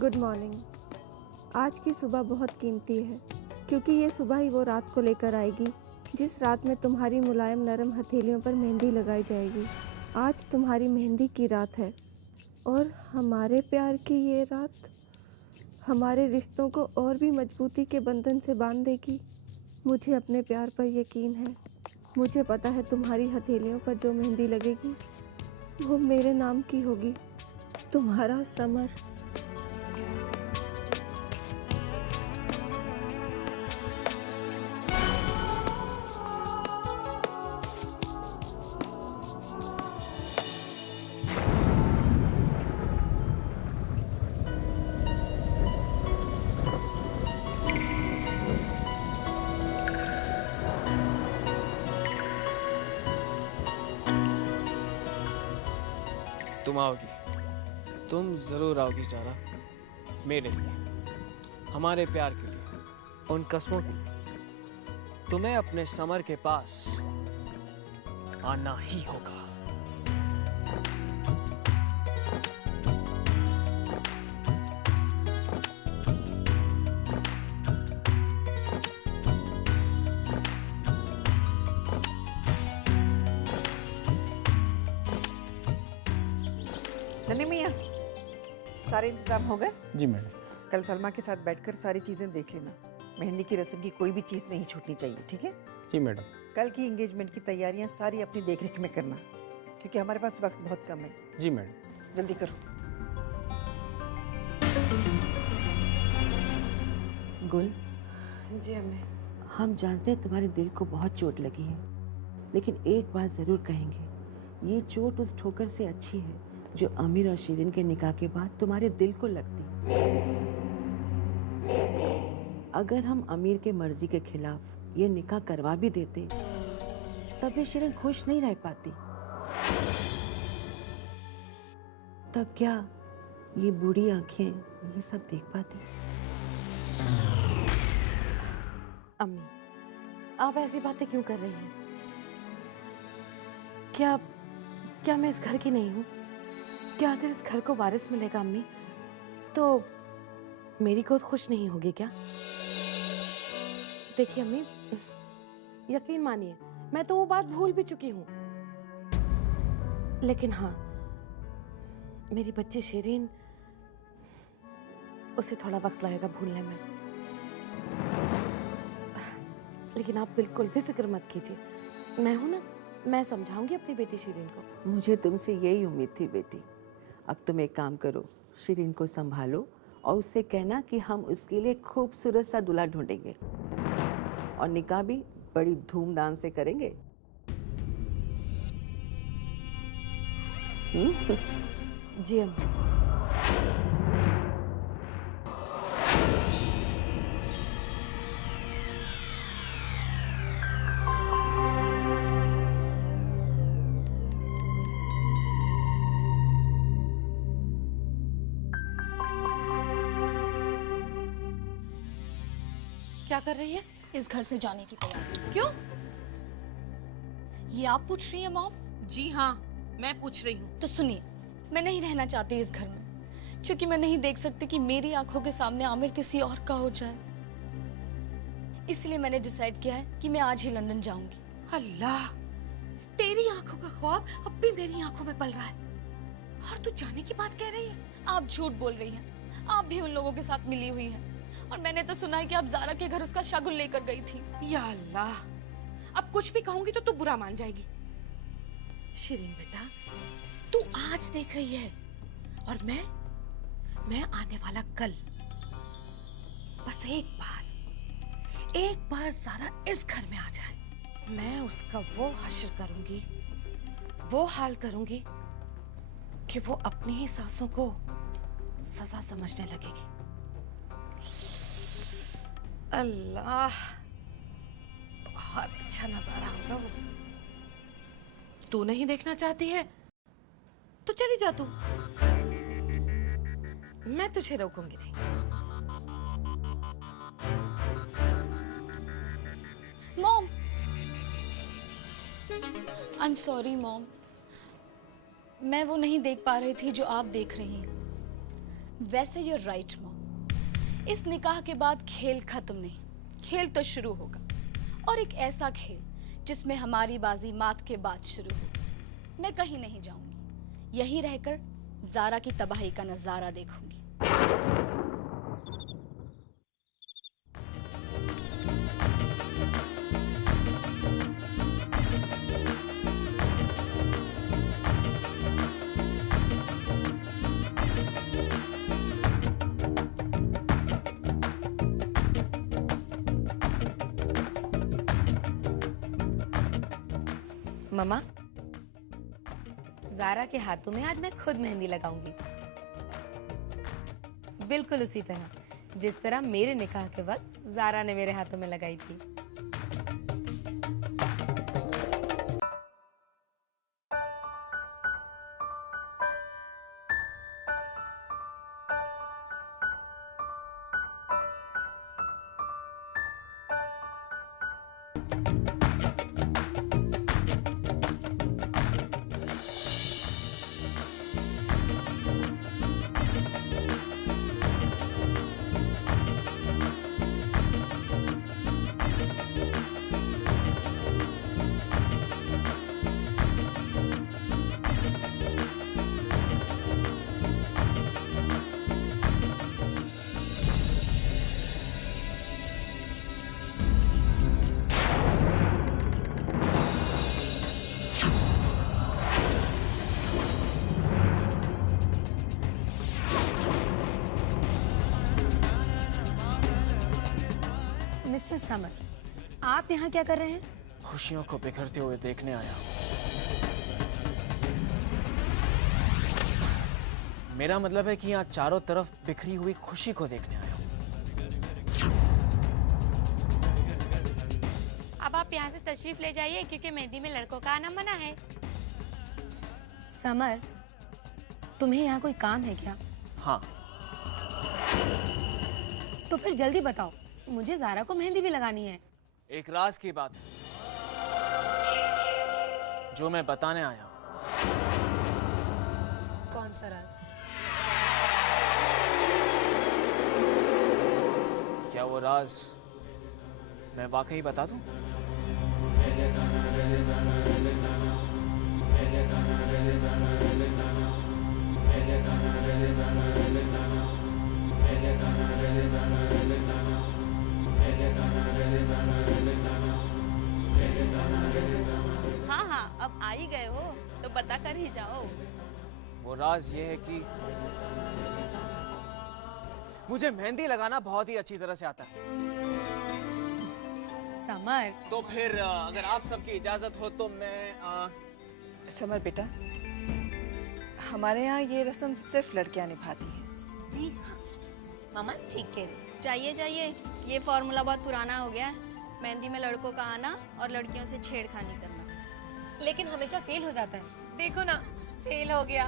Good morning. आज की सुबह बहुत कीमती है क्योंकि ये सुबह ही वो रात को लेकर आएगी जिस रात में तुम्हारी मुलायम नरम हथेलियों पर मेहंदी लगाई जाएगी। आज तुम्हारी मेहंदी की रात है और हमारे प्यार की ये रात हमारे रिश्तों को और भी मजबूती के बंधन से बांध देगी। मुझे अपने प्यार पर यकीन है। मुझे पता है तुम्हारी हथेलियों पर जो मेहंदी लगेगी वो मेरे नाम की होगी, तुम्हारा समर। तुम आओगी, तुम जरूर आओगी सारा, मेरे लिए, हमारे प्यार के लिए, उन कस्मों के लिए। तुम्हें अपने समर के पास आना ही होगा। नन्ही मियाँ, सारे इंतजाम हो गए? जी मैडम। कल सलमा के साथ बैठकर सारी चीजें देख लेना। मेहंदी की रस्म की कोई भी चीज नहीं छूटनी चाहिए, ठीक है? जी मैडम। कल की एंगेजमेंट की तैयारियां सारी अपनी देखरेख में करना, क्योंकि हमारे पास वक्त बहुत कम है। जी मैडम। जल्दी करो। गुल। जी अम्मी। हम जानते हैं तुम्हारे दिल को बहुत चोट लगी है, लेकिन एक बात जरूर कहेंगे, ये चोट उस ठोकर से अच्छी है जो आमिर और शिरीन के निकाह के बाद तुम्हारे दिल को लगती। अगर हम आमिर के मर्जी के खिलाफ ये निकाह करवा भी देते तब भी शिरीन खुश नहीं रह पाती। तब क्या ये बूढ़ी आंखें ये सब देख पाती? अम्मी, आप ऐसी बातें क्यों कर रही हैं? क्या मैं इस घर की नहीं हूँ? क्या अगर इस घर को वारिस मिलेगा अम्मी तो मेरी गोद खुश नहीं होगी क्या? देखिए अम्मी, यकीन मानिए मैं तो वो बात भूल भी चुकी हूँ, लेकिन हाँ, मेरी बच्ची शिरीन, उसे थोड़ा वक्त लगेगा भूलने में। लेकिन आप बिल्कुल भी फिक्र मत कीजिए, मैं हूं ना, मैं समझाऊंगी अपनी बेटी शिरीन को। मुझे तुमसे यही उम्मीद थी बेटी। अब तुम एक काम करो, शिरीन को संभालो और उससे कहना कि हम उसके लिए खूबसूरत सा दूल्हा ढूंढेंगे और निकाह भी बड़ी धूमधाम से करेंगे। जी अम्मी। क्या कर रही है? इस घर से जाने की तैयारी। क्यों? ये आप पूछ रही हैं मॉम? जी हाँ, मैं पूछ रही हूँ। तो सुनिए, मैं नहीं रहना चाहती इस घर में, क्योंकि मैं नहीं देख सकती कि मेरी आंखों के सामने आमिर किसी और का हो जाए। इसलिए मैंने डिसाइड किया है कि मैं आज ही लंदन जाऊंगी। अल्लाह, तेरी आंखों का ख्वाब अब भी मेरी आंखों में पल रहा है और तू जाने की बात कह रही है? आप झूठ बोल रही हैं। आप भी उन लोगों के साथ मिली हुई हैं और मैंने तो सुना है कि आप ज़ारा के घर उसका शगुन लेकर गई थी। या अल्लाह, अब कुछ भी कहूंगी तो तू बुरा मान जाएगी। शिरीन बेटा, तू आज देख रही है और मैं आने वाला कल। बस एक बार ज़ारा इस घर में आ जाए, मैं उसका वो हश्र करूंगी, वो हाल करूंगी कि वो अपनी ही सासों को सजा समझने लगेगी। अल्लाह, बहुत अच्छा नजारा होगा वो। तू नहीं देखना चाहती है तो चली जा तू, मैं तुझे रोकूंगी नहीं। Mom, I am sorry mom, मैं वो नहीं देख पा रही थी जो आप देख रही हैं। वैसे you're right, मॉम। इस निकाह के बाद खेल खत्म नहीं, खेल तो शुरू होगा, और एक ऐसा खेल जिसमें हमारी बाजी मात के बाद शुरू होगी। मैं कहीं नहीं जाऊंगी, यहीं रहकर ज़ारा की तबाही का नज़ारा देखूंगी। मम्मा, ज़ारा के हाथों में आज मैं खुद मेहंदी लगाऊंगी, बिल्कुल उसी तरह जिस तरह मेरे निकाह के वक्त ज़ारा ने मेरे हाथों में लगाई थी। मिस्टर समर, आप यहाँ क्या कर रहे हैं? खुशियों को बिखरते हुए देखने आया हूं। मेरा मतलब है कि यहाँ चारों तरफ बिखरी हुई खुशी को देखने आया हूं। अब आप यहाँ से तशरीफ ले जाइए, क्योंकि मेहंदी में लड़कों का आना मना है। समर, तुम्हें यहाँ कोई काम है क्या? हाँ, तो फिर जल्दी बताओ, मुझे ज़ारा को मेहंदी भी लगानी है। एक राज की बात है जो मैं बताने आया हूं। कौन सा राज? क्या वो राज मैं वाकई बता दूं? हाँ हाँ, अब आ ही गए हो तो बता कर ही जाओ। वो राज ये है कि मुझे मेहंदी लगाना बहुत ही अच्छी तरह से आता है। समर, तो फिर अगर आप सबकी इजाजत हो तो मैं समर बेटा, हमारे यहाँ ये रस्म सिर्फ लड़कियां निभाती हैं। जी हाँ, मामा ठीक कह रही। जाइए जाइए, ये फॉर्मूला बहुत पुराना हो गया है। मेहंदी में लड़कों का आना और लड़कियों से छेड़खानी करना। लेकिन हमेशा फेल हो जाता है, देखो ना, फेल हो गया।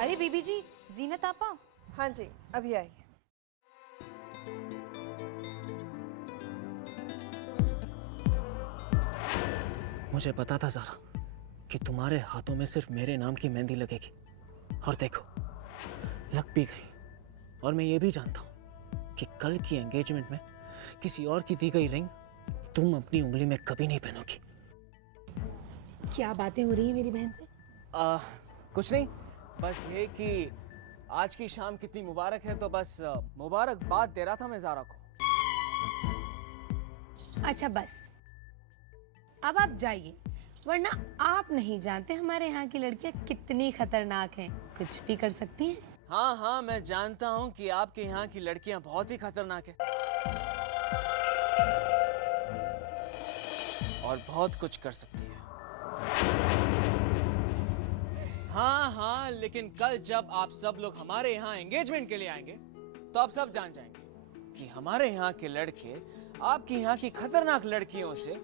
अरे बीबी जी, जीनत आपा। हाँ जी, अभी आई। मुझे पता था ज़ारा कि तुम्हारे हाथों में सिर्फ मेरे नाम की मेहंदी लगेगी, और देखो लग भी गई। और मैं ये भी जानता हूँ कि कल की एंगेजमेंट में किसी और की दी गई रिंग तुम अपनी उंगली में कभी नहीं पहनोगी। क्या बातें हो रही हैं मेरी बहन से? कुछ नहीं, बस ये कि आज की शाम कितनी मुबारक है, तो बस मुबारकबाद दे रहा था मैं ज़ारा को। अच्छा बस, अब आप जाइए, वरना आप नहीं जानते हमारे यहाँ की लड़कियाँ कितनी खतरनाक हैं, कुछ भी कर सकती हैं। हाँ हाँ, मैं जानता हूँ कि आपके यहाँ की लड़कियाँ बहुत ही खतरनाक है और बहुत कुछ कर सकती हैं। हाँ हाँ, लेकिन कल जब आप सब लोग हमारे यहाँ एंगेजमेंट के लिए आएंगे तो आप सब जान जाएंगे कि हमारे यहाँ के लड़के आपकी यहाँ की खतरनाक लड़कियों से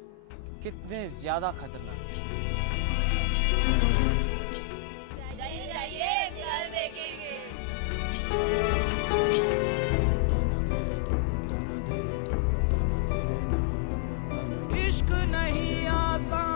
कितने ज्यादा खतरनाक हैं। जाइए, कल देखेंगे। इश्क नहीं आसान,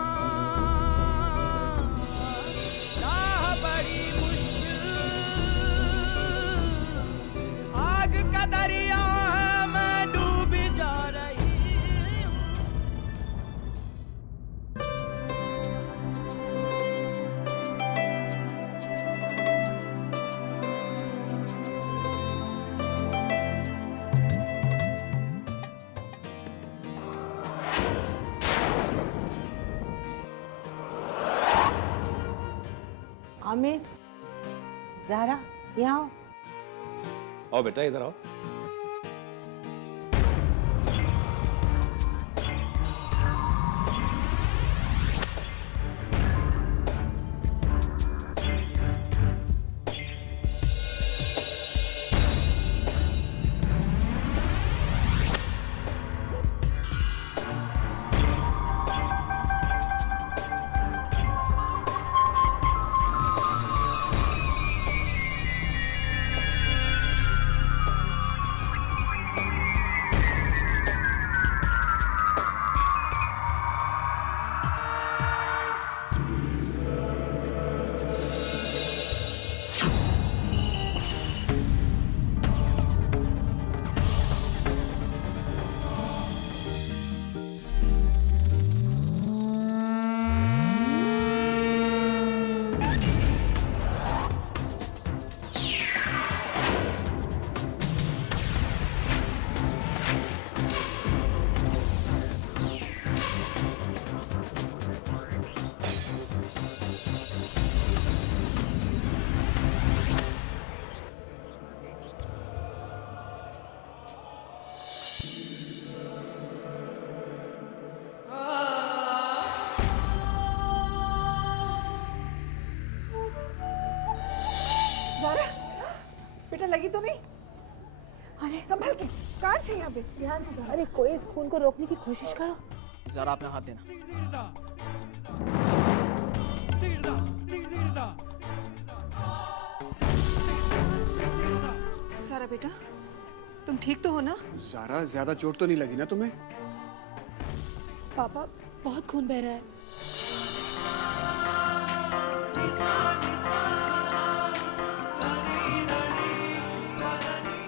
आमिर, ज़ारा, यहाँ आओ। आओ बेटा, इधर आओ। ज़ारा, बेटा लगी तो नहीं? अरे संभल के, कांच है यहाँ पे। ध्यान से। अरे कोई इस खून को रोकने की कोशिश करो। ज़रा अपना हाथ देना। ज़ारा बेटा, तुम ठीक तो हो ना? ज़ारा, ज्यादा चोट तो नहीं लगी ना तुम्हें? पापा, बहुत खून बह रहा है।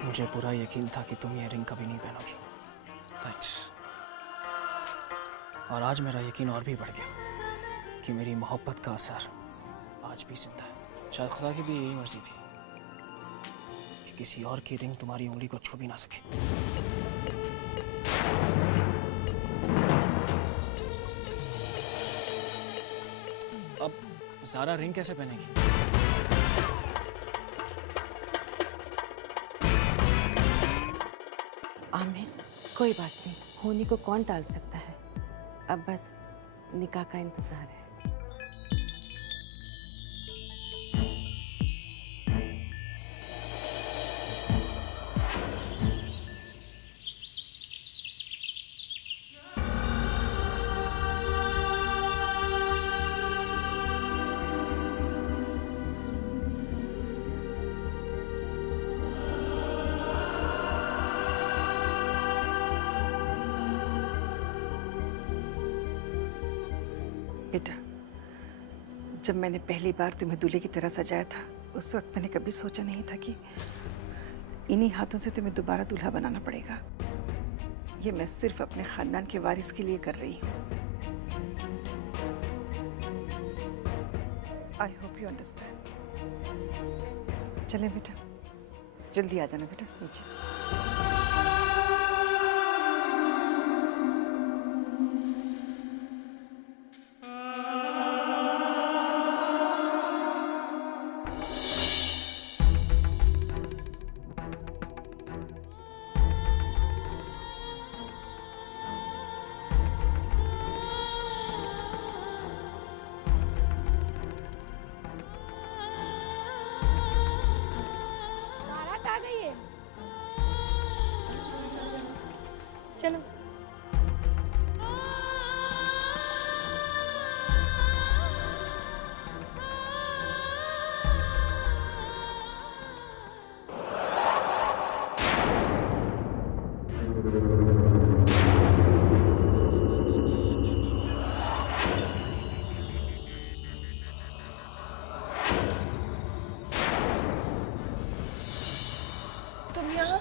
मुझे पूरा यकीन था कि तुम ये रिंग कभी नहीं पहनोगी। थैंक्स। और आज मेरा यकीन और भी बढ़ गया कि मेरी मोहब्बत का असर आज भी जिंदा है। शायद खुदा की भी यही मर्जी थी कि किसी और की रिंग तुम्हारी उंगली को छू भी ना सके। अब ज़ारा रिंग कैसे पहनेगी? आमिर, कोई बात नहीं, होने को कौन टाल सकता है। अब बस निकाह का इंतजार है। बेटा, जब मैंने पहली बार तुम्हें दूल्हे की तरह सजाया था, उस वक्त मैंने कभी सोचा नहीं था कि इन्हीं हाथों से तुम्हें दोबारा दूल्हा बनाना पड़ेगा। ये मैं सिर्फ अपने खानदान के वारिस के लिए कर रही हूँ। I hope you understand. चलें बेटा, जल्दी आ जाना बेटा नीचे। आ गई है। चलो। तुम यहाँ?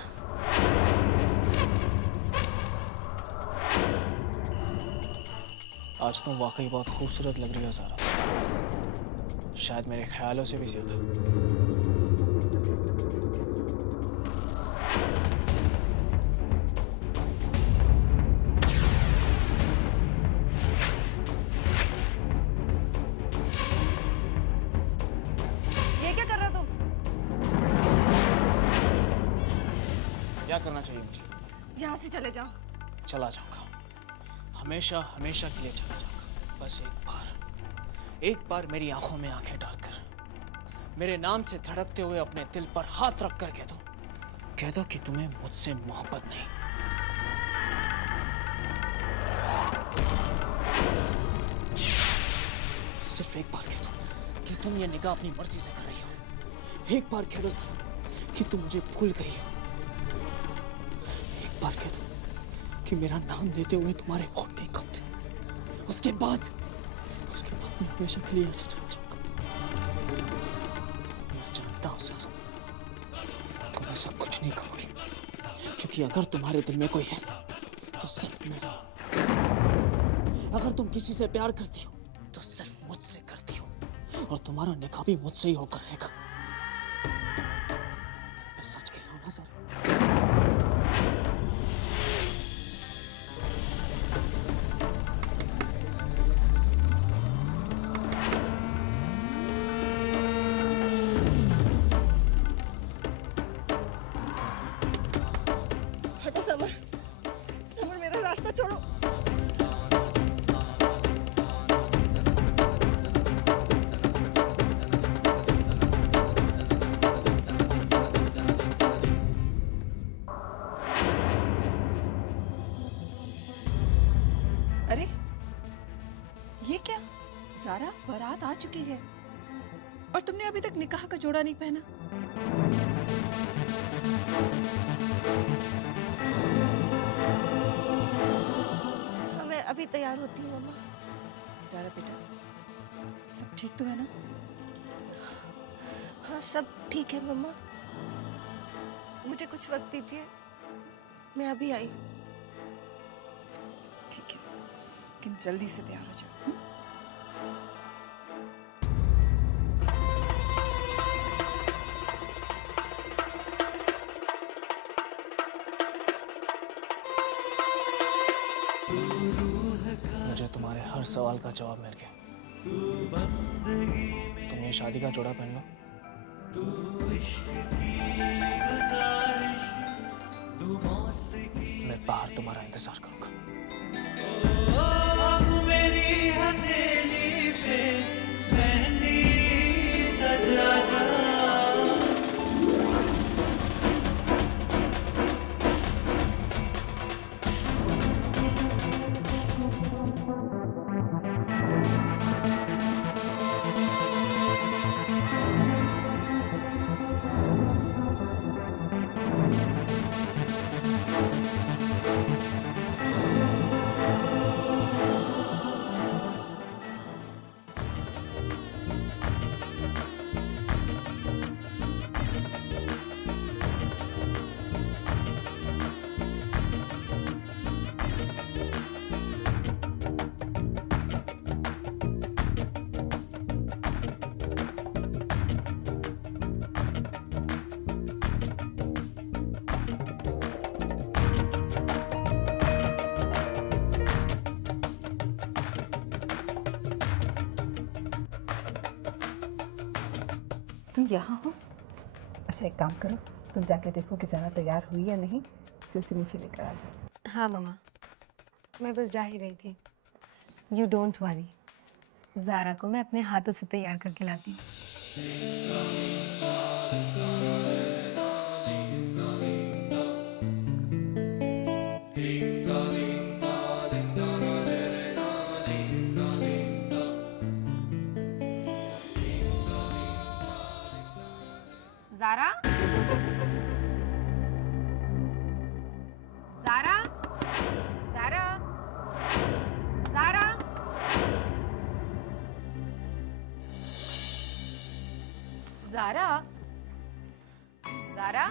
आज तुम वाकई बहुत खूबसूरत लग रही हो ज़ारा, शायद मेरे ख्यालों से भी ज़्यादा। चाहिए मुझे। यहाँ से चले जाओ। चला जाऊंगा, हमेशा हमेशा के लिए चला जाऊंगा। बस एक बार मेरी आंखों में आंखें डालकर मेरे नाम से धड़कते हुए अपने दिल पर हाथ रख कर कह दो कि तुम्हें मुझसे मोहब्बत नहीं। सिर्फ एक बार कह दो कि तुम ये निकाह अपनी मर्जी से कर रही हो। एक बार कह दो ज़ारा कि तुम मुझे भूल गई हो। एक बार कह दो कि मेरा नाम लेते हुए तुम्हारे होठ नहीं कांपते। उसके बाद मैं हमेशा के लिए ऐसे चला जाऊंगा। मैं जानता हूँ ज़ारा, तुम ऐसा कुछ नहीं कहोगी, क्योंकि अगर तुम्हारे दिल में कोई है तो सिर्फ मेरा। अगर तुम किसी से प्यार करती हो तो सिर्फ मुझसे करती हो, और तुम्हारा निकाह भी मुझसे ही होकर रहेगा। मैं सच कह रहा हूँ ना ज़ारा? हटो समर, समर मेरा रास्ता छोड़ो। अरे ये क्या? ज़ारा बारात आ चुकी है और तुमने अभी तक निकाह का जोड़ा नहीं पहना। हाँ, मैं अभी तैयार होती हूँ मम्मा। ज़ारा बेटा, सब ठीक तो है ना? हाँ, सब ठीक है मम्मा। मुझे कुछ वक्त दीजिए, मैं अभी आई। ठीक है, लेकिन जल्दी से तैयार हो जाओ। मुझे तुम्हारे हर सवाल का जवाब मिल गया। तुम ये शादी का जोड़ा पहन लो। मैं बाहर तुम्हारा इंतजार करूंगा। तुम यहाँ हो? अच्छा, एक काम करो, तुम जाके देखो कि ज़ारा तैयार हुई या नहीं, फिर उसे नीचे लेकर आ जाओ। हाँ मम्मा, मैं बस जा ही रही थी। यू डोंट वरी, ज़ारा को मैं अपने हाथों से तैयार करके लाती हूँ। ज़ारा, ज़ारा, ज़ारा, ज़ारा। ज़ारा, ज़ारा,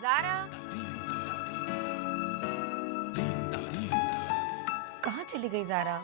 ज़ारा, कहाँ चली गई ज़ारा?